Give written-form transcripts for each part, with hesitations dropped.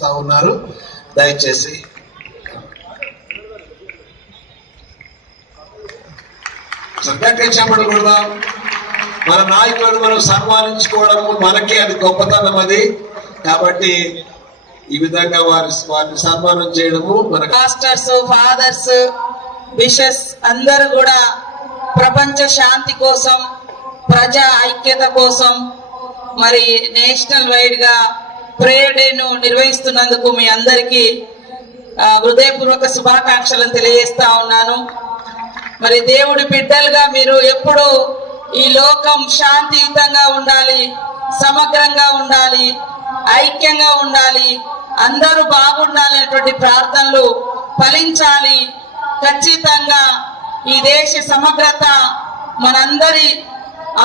వస్తా ఉన్నారు. దయచేసి చెప్పకూడదా? మన నాయకులను మనం సన్మానించుకోవడం మనకి అది గొప్పతనం. అది కాబట్టి ఈ విధంగా వారిని సన్మానం చేయడము మన మాస్టర్స్, ఫాదర్స్, బిషప్స్ అందరూ కూడా ప్రపంచ శాంతి కోసం, ప్రజా ఐక్యత కోసం మరి నేషనల్ వైడ్ గా ప్రేయర్ డేను నిర్వహిస్తున్నందుకు మీ అందరికీ హృదయపూర్వక శుభాకాంక్షలను తెలియజేస్తా ఉన్నాను. మరి దేవుడి బిడ్డలుగా మీరు ఎప్పుడు ఈ లోకం శాంతియుతంగా ఉండాలి, సమగ్రంగా ఉండాలి, ఐక్యంగా ఉండాలి, అందరూ బాగుండాలి అనేటువంటి ప్రార్థనలు ఫలించాలి. ఖచ్చితంగా ఈ దేశ సమగ్రత మనందరి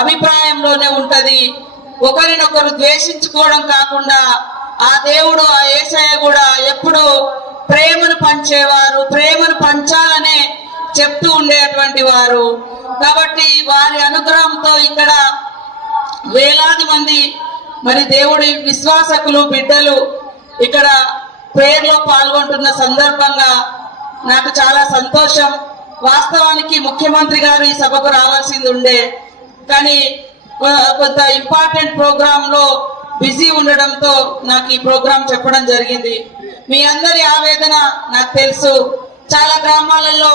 అభిప్రాయంలోనే ఉంటది. ఒకరినొకరు ద్వేషించుకోవడం కాకుండా ఆ దేవుడు, ఆ యేసయ్య కూడా ఎప్పుడు ప్రేమను పంచేవారు, ప్రేమను పంచాలనే చెప్తూ ఉండేటువంటి వారు. కాబట్టి వారి అనుగ్రహంతో ఇక్కడ వేలాది మంది మరి దేవుడి విశ్వాసకులు బిడ్డలు ఇక్కడ ప్రేయర్లో పాల్గొంటున్న సందర్భంగా నాకు చాలా సంతోషం. వాస్తవానికి ముఖ్యమంత్రి గారు ఈ సభకు రావాల్సింది ఉండే, కానీ కొంత ఇంపార్టెంట్ ప్రోగ్రామ్ లో బిజీ ఉండడంతో నాకు ఈ ప్రోగ్రాం చెప్పడం జరిగింది. మీ అందరి ఆవేదన నాకు తెలుసు. చాలా గ్రామాలలో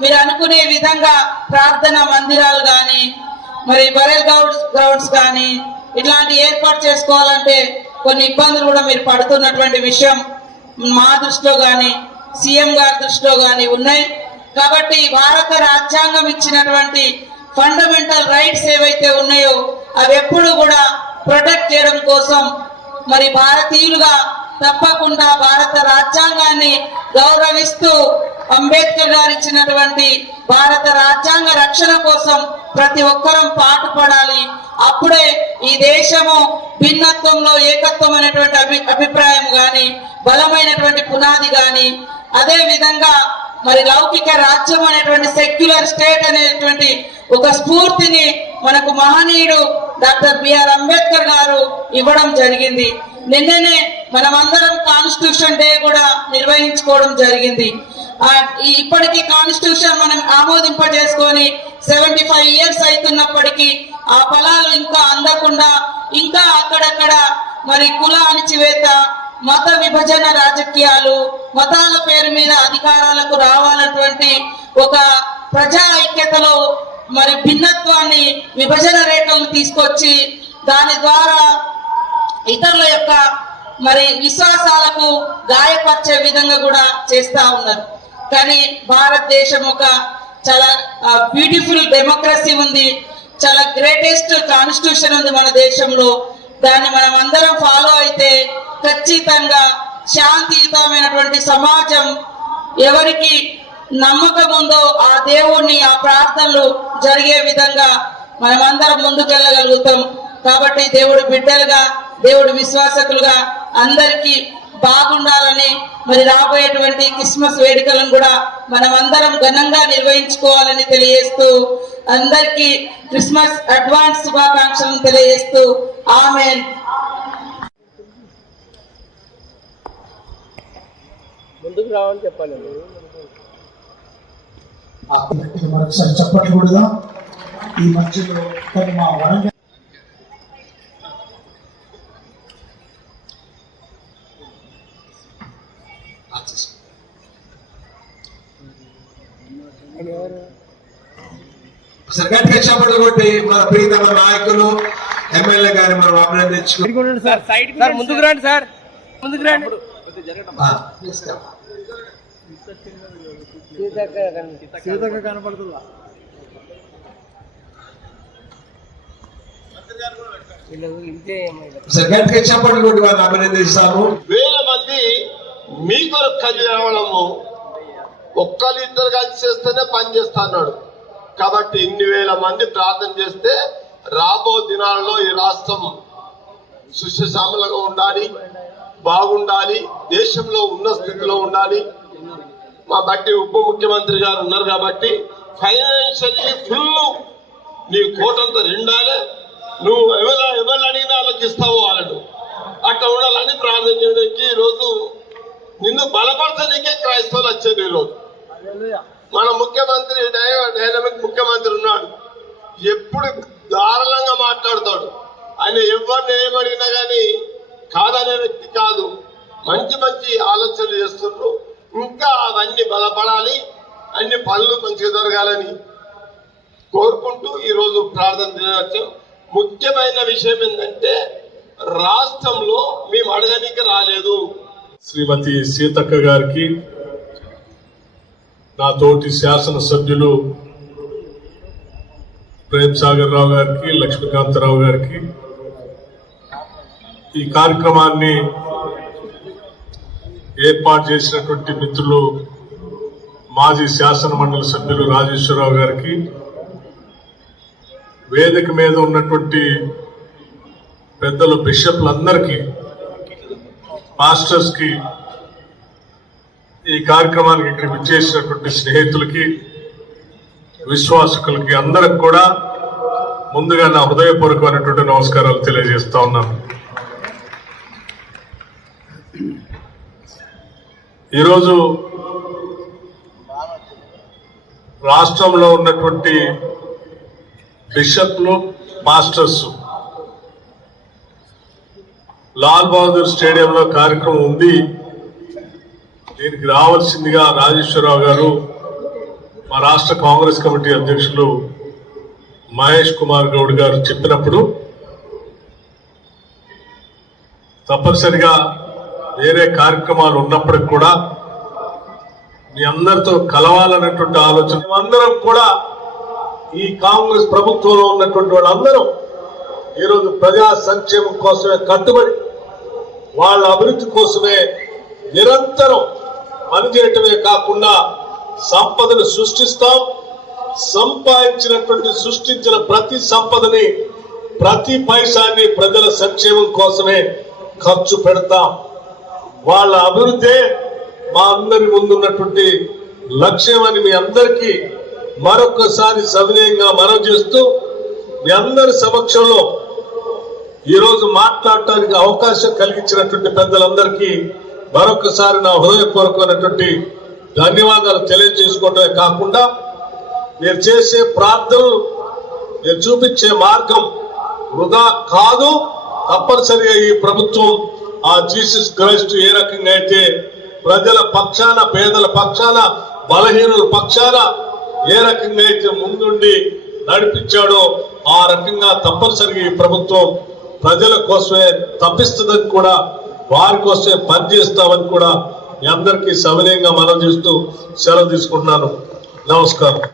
మీరు అనుకునే విధంగా ప్రార్థనా మందిరాలు కానీ మరి బరెల్ గ్రౌండ్స్ కానీ ఇట్లాంటి ఏర్పాటు చేసుకోవాలంటే కొన్ని ఇబ్బందులు కూడా మీరు పడుతున్నటువంటి విషయం మా దృష్టిలో కానీ సీఎం గారి దృష్టిలో కానీ ఉన్నాయి. కాబట్టి భారత రాజ్యాంగం ఇచ్చినటువంటి ఫండమెంటల్ రైట్స్ ఏవైతే ఉన్నాయో అవి ఎప్పుడు కూడా ప్రొటెక్ట్ చేయడం కోసం మరి భారతీయులుగా తప్పకుండా భారత రాజ్యాంగాన్ని గౌరవిస్తూ అంబేద్కర్ గారు ఇచ్చినటువంటి భారత రాజ్యాంగ రక్షణ కోసం ప్రతి ఒక్కరం పాటుపడాలి. అప్పుడే ఈ దేశము భిన్నత్వంలో ఏకత్వం అనేటువంటి అభిప్రాయం గాని, బలమైనటువంటి పునాది గాని, అదే విధంగా మరి లౌకిక రాజ్యం అనేటువంటి సెక్యులర్ స్టేట్ అనేటువంటి ఒక స్ఫూర్తిని మనకు మహనీయుడు డాక్టర్ బిఆర్ అంబేద్కర్ గారు ఇవ్వడం జరిగింది. నిన్ననే మనమందరం కాన్స్టిట్యూషన్ డే కూడా నిర్వహించుకోవడం జరిగింది. ఇప్పటికీ కాన్స్టిట్యూషన్ మనం ఆమోదింపజేసుకొని 75 years అవుతున్నప్పటికీ ఆ ఫలాలు ఇంకా అందకుండా ఇంకా అక్కడక్కడ మరి కుల అణిచివేత, మత విభజన రాజకీయాలు, మతాల పేరు మీద అధికారాలకు రావాలన్నటువంటి ఒక ప్రజా ఐక్యతలో మరి భిన్నత్వాన్ని, విభజన రేఖలను తీసుకొచ్చి దాని ద్వారా ఇతరుల యొక్క మరి విశ్వాసాలకు గాయపరిచే విధంగా కూడా చేస్తా ఉన్నారు. కానీ భారతదేశం ఒక చాలా బ్యూటిఫుల్ డెమోక్రసీ ఉంది, చాలా గ్రేటెస్ట్ కాన్స్టిట్యూషన్ ఉంది మన దేశంలో. దాన్ని మనం అందరం ఫాలో అయితే ఖచ్చితంగా శాంతియుతమైనటువంటి సమాజం, ఎవరికి నమ్మకం ఉందో ఆ దేవుణ్ణి, ఆ ప్రార్థనలు జరిగే విధంగా మనమందరం ముందుకెళ్ళగలుగుతాం. కాబట్టి దేవుడి బిడ్డలుగా, దేవుడి విశ్వాసకులుగా అందరికీ బాగుండాలని మరి రాబోయేటువంటి క్రిస్మస్ వేడుకలను కూడా మనం అందరం ఘనంగా నిర్వహించుకోవాలని తెలియజేస్తూ అందరికీ క్రిస్మస్ అడ్వాన్స్ శుభాకాంక్షలను తెలియజేస్తూ ఆమేన్. ముందుకు రావాలని చెప్పాలి. మరొకసారి చెప్పట్లు కూడా ఈ మధ్యలో మా వరంగల్ గట్టిగా చెప్పట్లు కొట్టి మన ప్రీతమ నాయకులు ఎమ్మెల్యే గారిని మనం అభినందించుకుంటున్నాం. సార్ ముందుకు రండి, సార్ ముందుకు రండి. కనపడుతుందా? గట్టిగా చెప్పట్లు కొట్టి వారిని అభినందిస్తాము. వేల మంది మీ కొరకు కళ్యాణము ఒక్కరిద్దరు కలిసి చేస్తేనే పని చేస్తున్నాడు. కాబట్టి ఇన్ని వేల మంది ప్రార్థన చేస్తే రాబో దినాలలో ఈ రాష్ట్రం సుశశామలంగా ఉండాలి, బాగుండాలి, దేశంలో ఉన్న స్థితిలో ఉండాలి. మా బట్టి ఉప ముఖ్యమంత్రి గారు ఉన్నారు కాబట్టి ఫైనాన్షియల్లీ ఫుల్ నీ కోటంతా నిండాలి. నువ్వు ఎవరు అడిగినా వాళ్ళకి ఇస్తావు వాళ్ళను. అట్లా ఉండాలని ప్రార్థన చేయడానికి ఈరోజు నిన్ను బలపరచడానికే క్రైస్తవులు వచ్చారు. ఈరోజు మన ముఖ్యమంత్రి డైనమిక్ ముఖ్యమంత్రి ఉన్నాడు, ఎప్పుడు దారుణంగా మాట్లాడతాడు. ఆయన ఎవరిని ఏమడిగినా కానీ కాదనే వ్యక్తి కాదు, మంచి మంచి ఆలోచనలు చేస్తున్నారు. ఇంకా అవన్నీ బలపడాలి, అన్ని పనులు మంచిగా జరగాలని కోరుకుంటూ ఈరోజు ప్రార్థన చేయవచ్చు. ముఖ్యమైన విషయం ఏంటంటే రాష్ట్రంలో మేము అడగడానికి రాలేదు. శ్రీమతి సీతక్క గారికి, నా తోటి శాసనసభ్యులు ప్రేమ్ సాగర్ రావు గారికి, లక్ష్మీకాంతరావు గారికి, ఈ కార్యక్రమాన్ని ఏర్పాటు చేసినటువంటి మిత్రులు మాజీ శాసన మండలి సభ్యులు రాజేశ్వరరావు గారికి, వేదిక మీద ఉన్నటువంటి పెద్దలు బిషప్లందరికీ, మాస్టర్స్ కి, ఈ కార్యక్రమానికి ఇక్కడ విచ్చేసినటువంటి స్నేహితులకి, విశ్వాసకులకి అందరికి కూడా ముందుగా నా హృదయపూర్వకమైనటువంటి నమస్కారాలు తెలియజేస్తా ఉన్నాను. ఈరోజు రాష్ట్రంలో ఉన్నటువంటి బిషప్లు, మాస్టర్స్ లాల్ బహదూర్ స్టేడియంలో కార్యక్రమం ఉంది, దీనికి రావాల్సిందిగా రాజేశ్వరరావు గారు, మా రాష్ట్ర కాంగ్రెస్ కమిటీ అధ్యక్షులు మహేష్ కుమార్ గౌడ్ గారు చెప్పినప్పుడు తప్పనిసరిగా వేరే కార్యక్రమాలు ఉన్నప్పటికి కూడా మీ అందరితో కలవాలన్నటువంటి ఆలోచన. అందరం కూడా ఈ కాంగ్రెస్ ప్రభుత్వంలో ఉన్నటువంటి వాళ్ళందరూ ఈరోజు ప్రజా సంక్షేమం కోసమే కట్టుబడి, వాళ్ళ అభివృద్ధి కోసమే నిరంతరం పనిచేయటమే కాకుండా సంపదను సృష్టిస్తాం. సంపాదించినటువంటి సృష్టించిన ప్రతి సంపదని, ప్రతి పైసాన్ని ప్రజల సంక్షేమం కోసమే ఖర్చు పెడతాం. వాళ్ళ అభివృద్ధే మా అందరి ముందున్నటువంటి లక్ష్యం అని మీ అందరికీ మరొకసారి సవినయంగా మనవి చేస్తూ, మీ అందరి సమక్షంలో ఈరోజు మాట్లాడటానికి అవకాశం కలిగించినటువంటి పెద్దలందరికీ మరొకసారి నా హృదయపూర్వకమైనటువంటి ధన్యవాదాలు తెలియజేసుకోవడమే కాకుండా, మీరు చేసే ప్రార్థనలు, మీరు చూపించే మార్గం వృధా కాదు. తప్పనిసరిగా ఈ ప్రభుత్వం ఆ జీసస్ క్రైస్ట్ ఏ రకంగా అయితే ప్రజల పక్షాన, పేదల పక్షాన, బలహీనుల పక్షాన ఏ రకంగా అయితే ముందుండి నడిపించాడో ఆ రకంగా తప్పనిసరిగా ఈ ప్రభుత్వం ప్రజల కోసమే తప్పిస్తుందని కూడా, వారి కోసమే పనిచేస్తామని కూడా మీ అందరికీ సవినయంగా మనవి చేస్తూ సెలవు తీసుకుంటున్నాను. నమస్కారం.